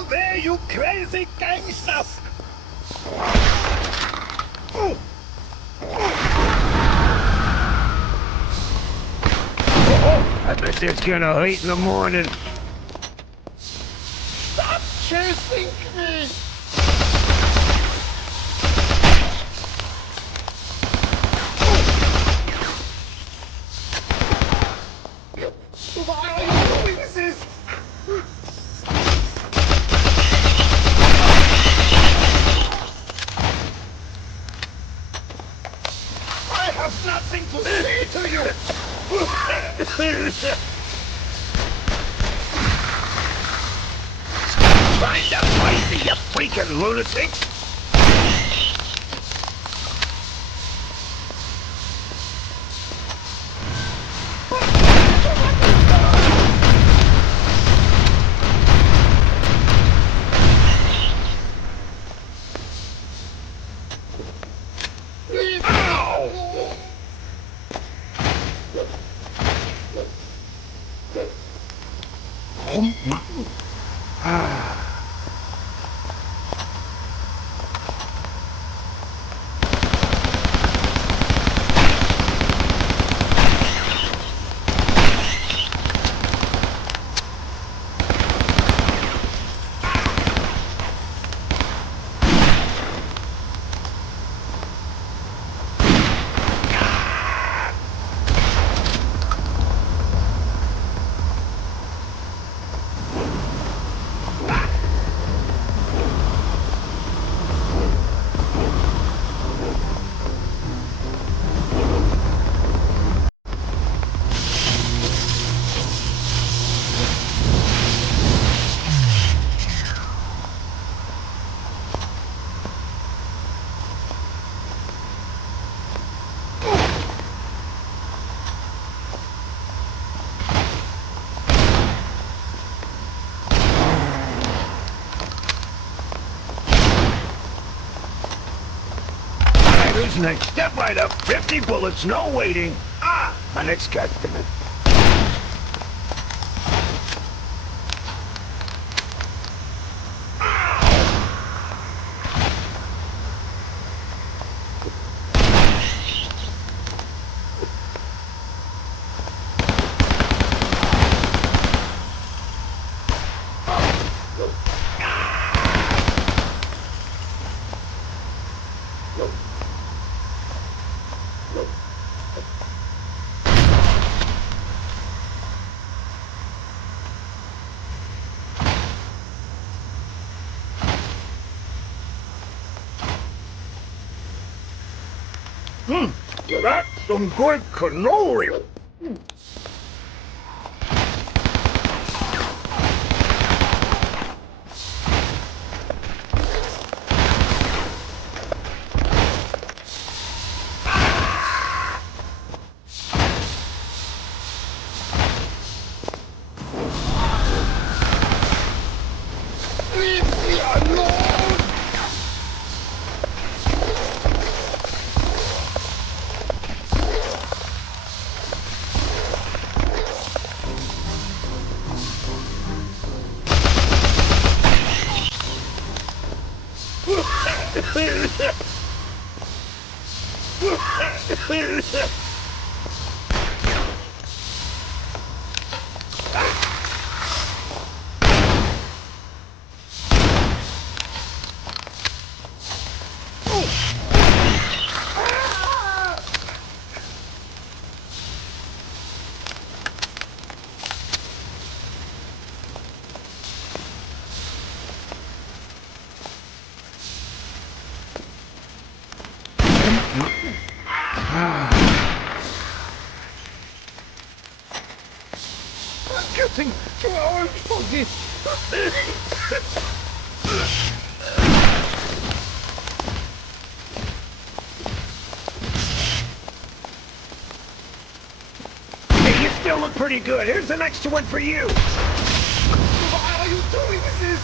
out there, you crazy gangster! I bet that's gonna hurt in the morning. Stop chasing me! Why are you doing this? I have nothing to say to you! Trying to fight me, you freaking lunatic! Next, step right up, 50 bullets, no waiting. My next customer. That's some good cannoli. Leave me alone! I'm getting too old for this. Hey, you still look pretty good. Here's an extra one for you. Why are you doing this?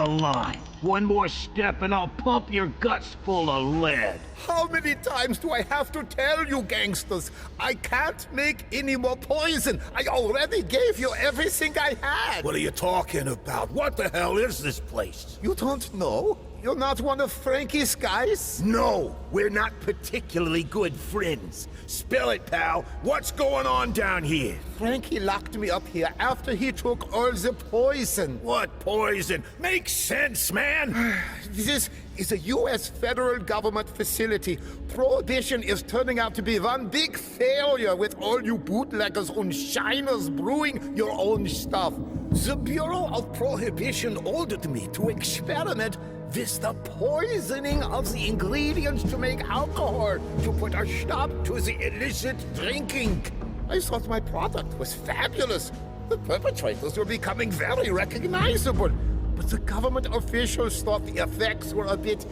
the line. One more step and I'll pump your guts full of lead. How many times do I have to tell you gangsters? I can't make any more poison. I already gave you everything I had. What are you talking about? What the hell is this place? You don't know? You're not one of Frankie's guys? No, we're not particularly good friends. Spill it, pal. What's going on down here? Frankie locked me up here after he took all the poison. What poison? Makes sense, man. This is a U.S. federal government facility. Prohibition is turning out to be one big failure with all you bootleggers and shiners brewing your own stuff. The Bureau of Prohibition ordered me to experiment with the poisoning of the ingredients to make alcohol to put a stop to the illicit drinking. I thought my product was fabulous. The perpetrators were becoming very recognizable. But the government officials thought the effects were a bit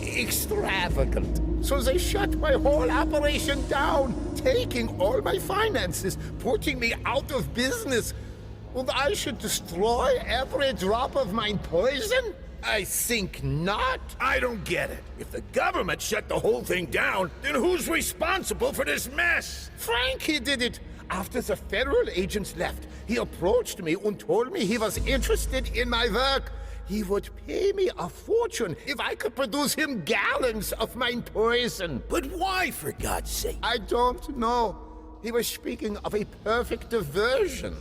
extravagant. So they shut my whole operation down, taking all my finances, putting me out of business. And I should destroy every drop of my poison? I think not. I don't get it. If the government shut the whole thing down, then who's responsible for this mess? Frankie did it. After the federal agents left, he approached me and told me he was interested in my work. He would pay me a fortune if I could produce him gallons of my poison. But why, for God's sake? I don't know. He was speaking of a perfect diversion.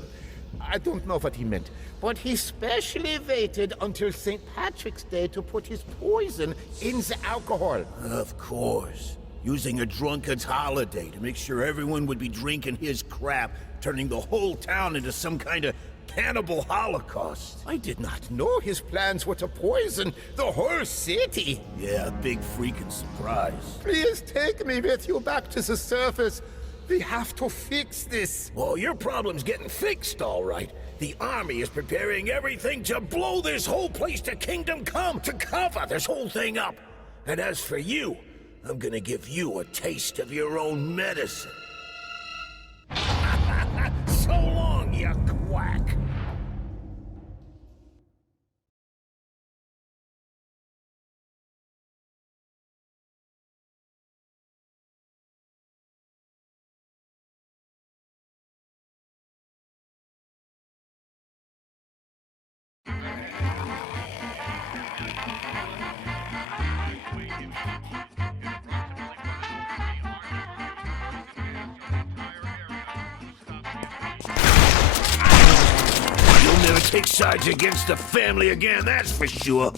I don't know what he meant, but he specially waited until St. Patrick's Day to put his poison in the alcohol. Of course. Using a drunkard's holiday to make sure everyone would be drinking his crap, turning the whole town into some kind of cannibal holocaust. I did not know his plans were to poison the whole city. Yeah, a big freaking surprise. Please take me with you back to the surface. We have to fix this. Well, your problem's getting fixed, all right. The army is preparing everything to blow this whole place to kingdom come, to cover this whole thing up. And as for you, I'm gonna give you a taste of your own medicine. So long, you quack. You'll never take sides against the family again, that's for sure.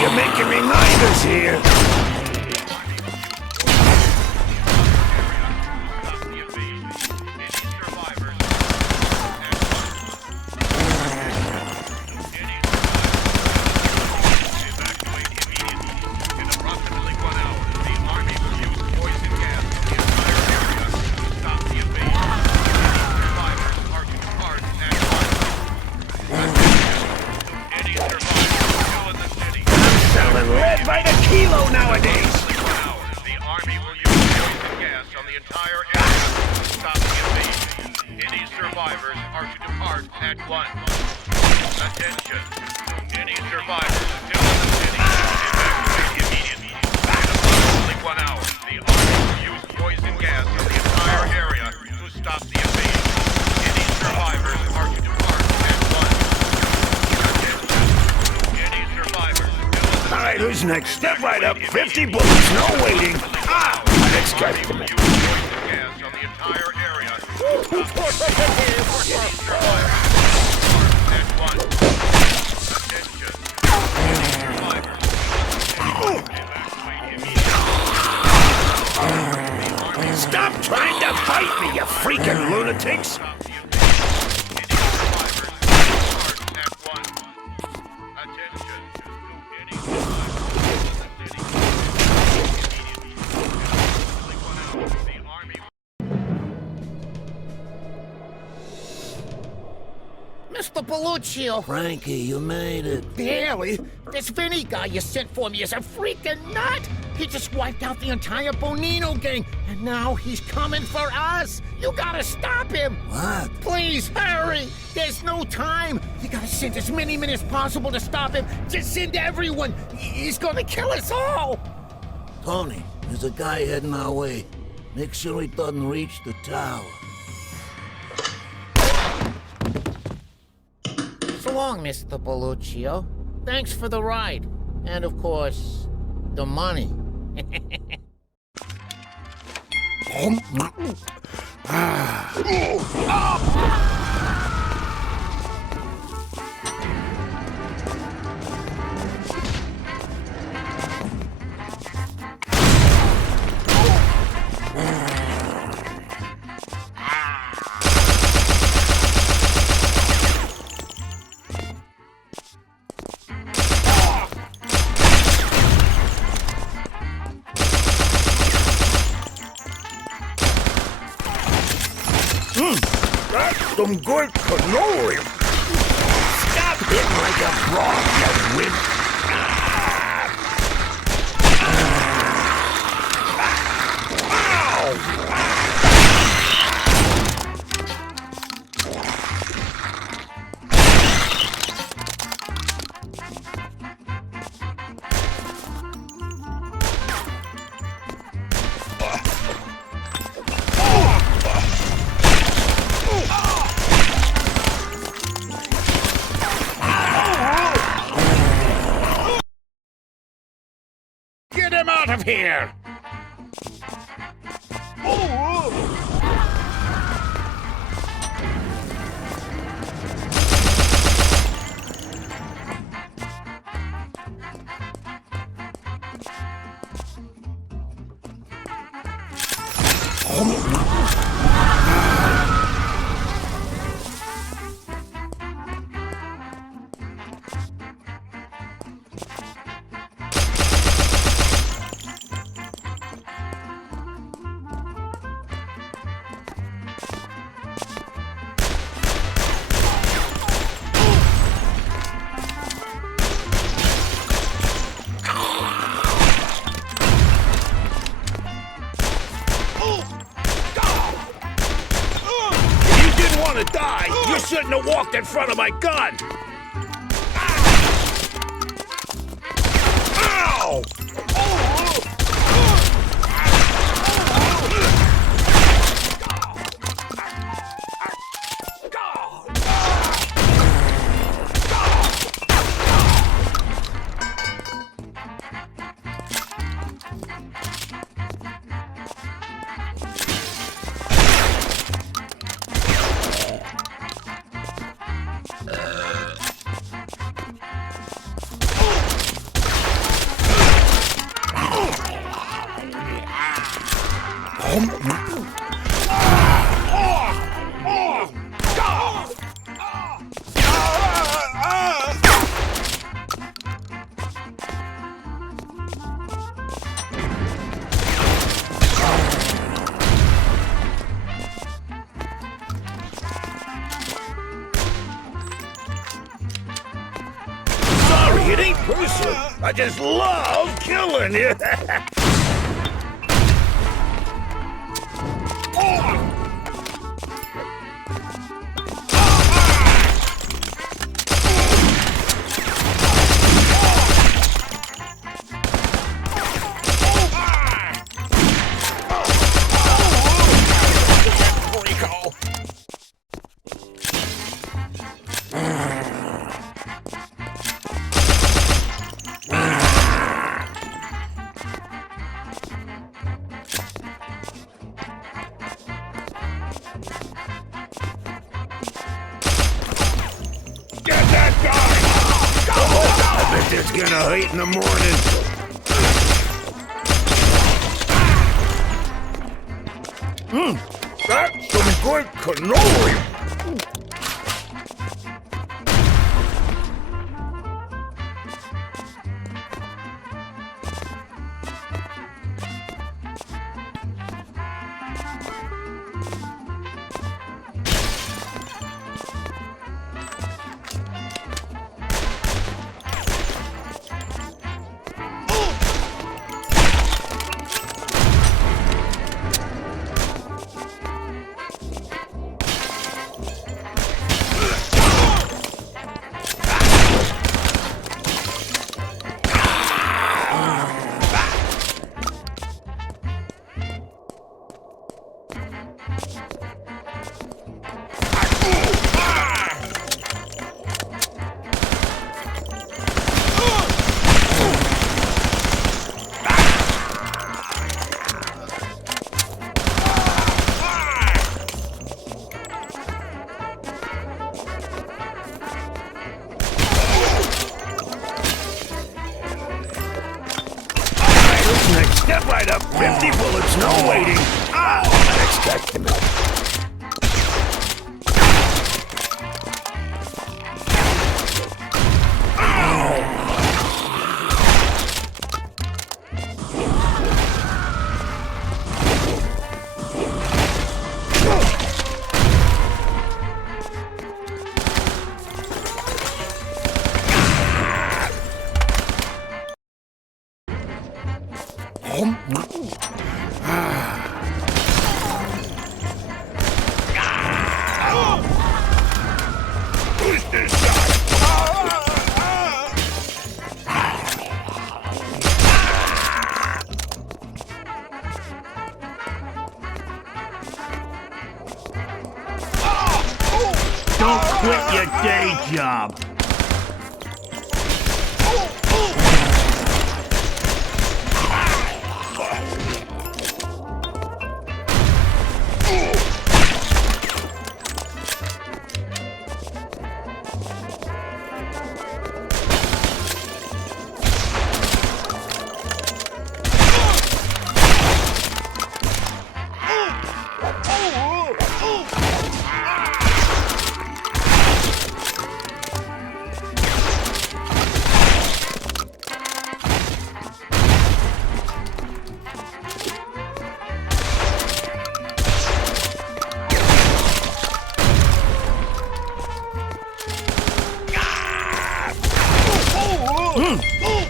You're making reminders here. Led by the kilo nowadays. The army will use poison gas on the entire area to stop the invasion. Any survivors are to depart at once. Attention. Any survivors still in the city, evacuate immediately. In approximately 1 hour, the army will use poison gas on the entire area to stop the invasion. Any survivors are to depart at once. Attention. Any survivors. All right, who's next? Step right up. 50 bullets, no waiting. Ah! Next guy's coming. Gas on the entire area. At once. Attention. Stop trying to fight me, you freaking lunatics! Mr. Belluccio. Frankie, you made it. Barely. This Vinny guy you sent for me is a freaking nut. He just wiped out the entire Bonino gang, and now he's coming for us. You gotta stop him. What? Please, hurry. There's no time. You gotta send as many men as possible to stop him. Just send everyone. He's gonna kill us all. Tony, there's a guy heading our way. Make sure he doesn't reach the tower. So long, Mr. Belluccio. Thanks for the ride. And of course, the money. That's some good cannoli. Stop hitting like a frog, you wimp. Get him out of here! To die, you shouldn't have walked in front of my gun. Ow! Sorry, it ain't personal. I just love killing you. It's gonna hurt in the morning. That's some good cannoli. waiting. Unexpected. Who's this guy? Don't quit your day job.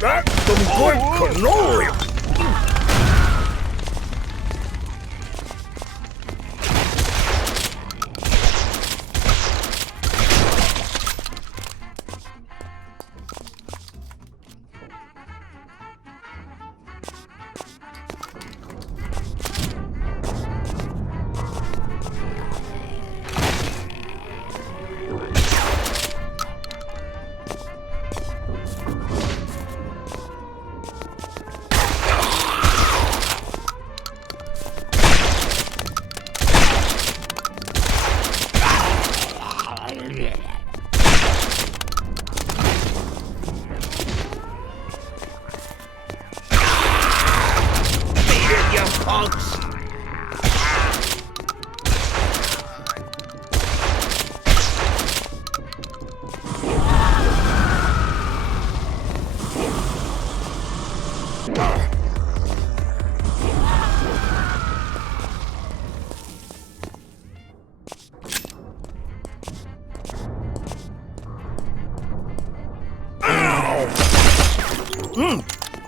That's some good cannoli. Punks.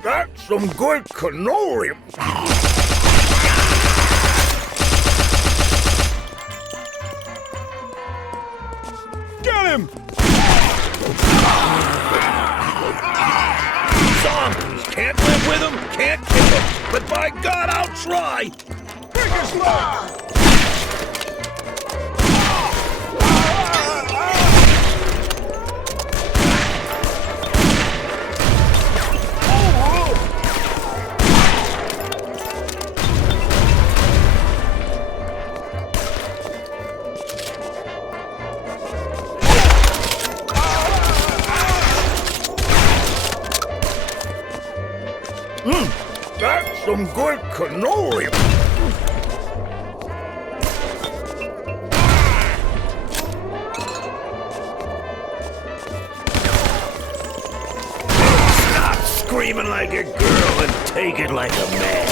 That's some good cannoli. Get him! Zombies! Can't live with them, can't kill them, but by God, I'll try! Biggest lie! That's some good cannoli. Stop screaming like a girl and take it like a man.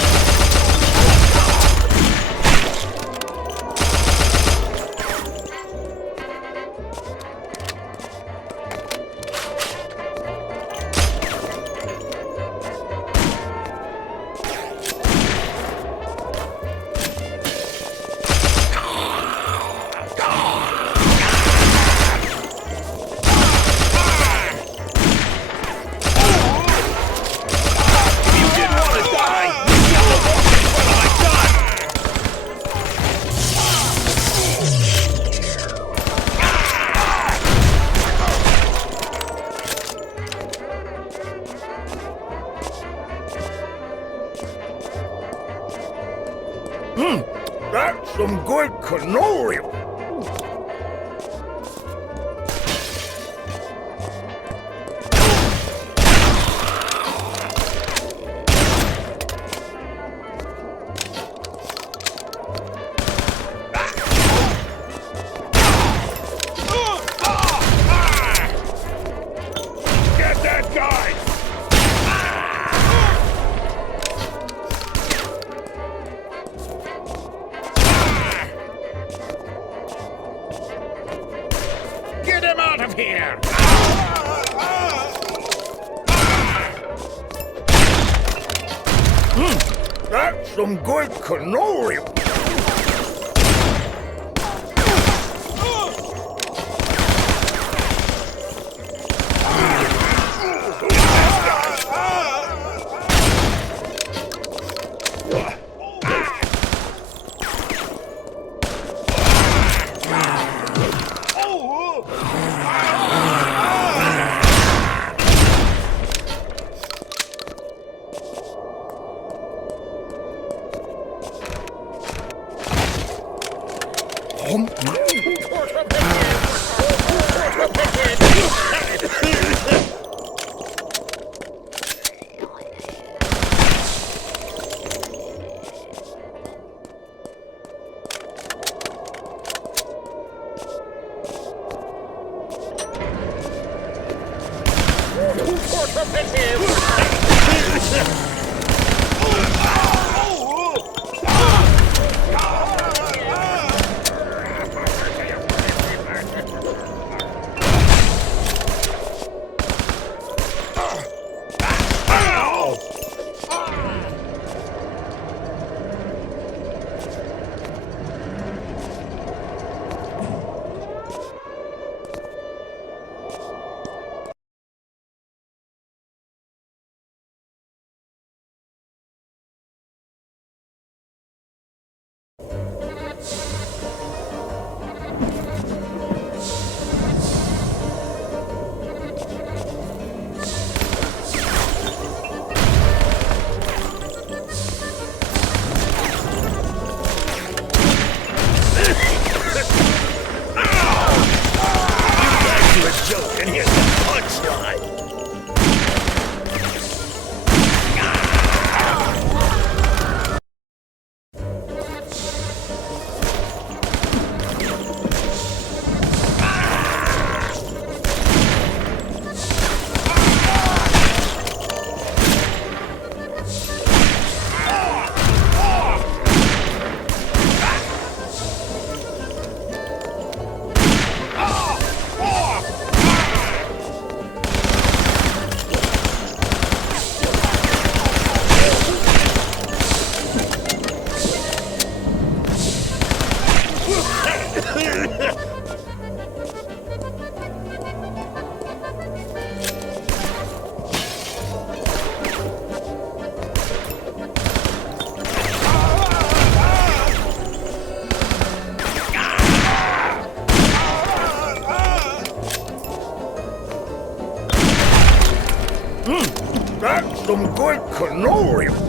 That's some good cannoli. here! That's some good cannoli. That's some good cannoli.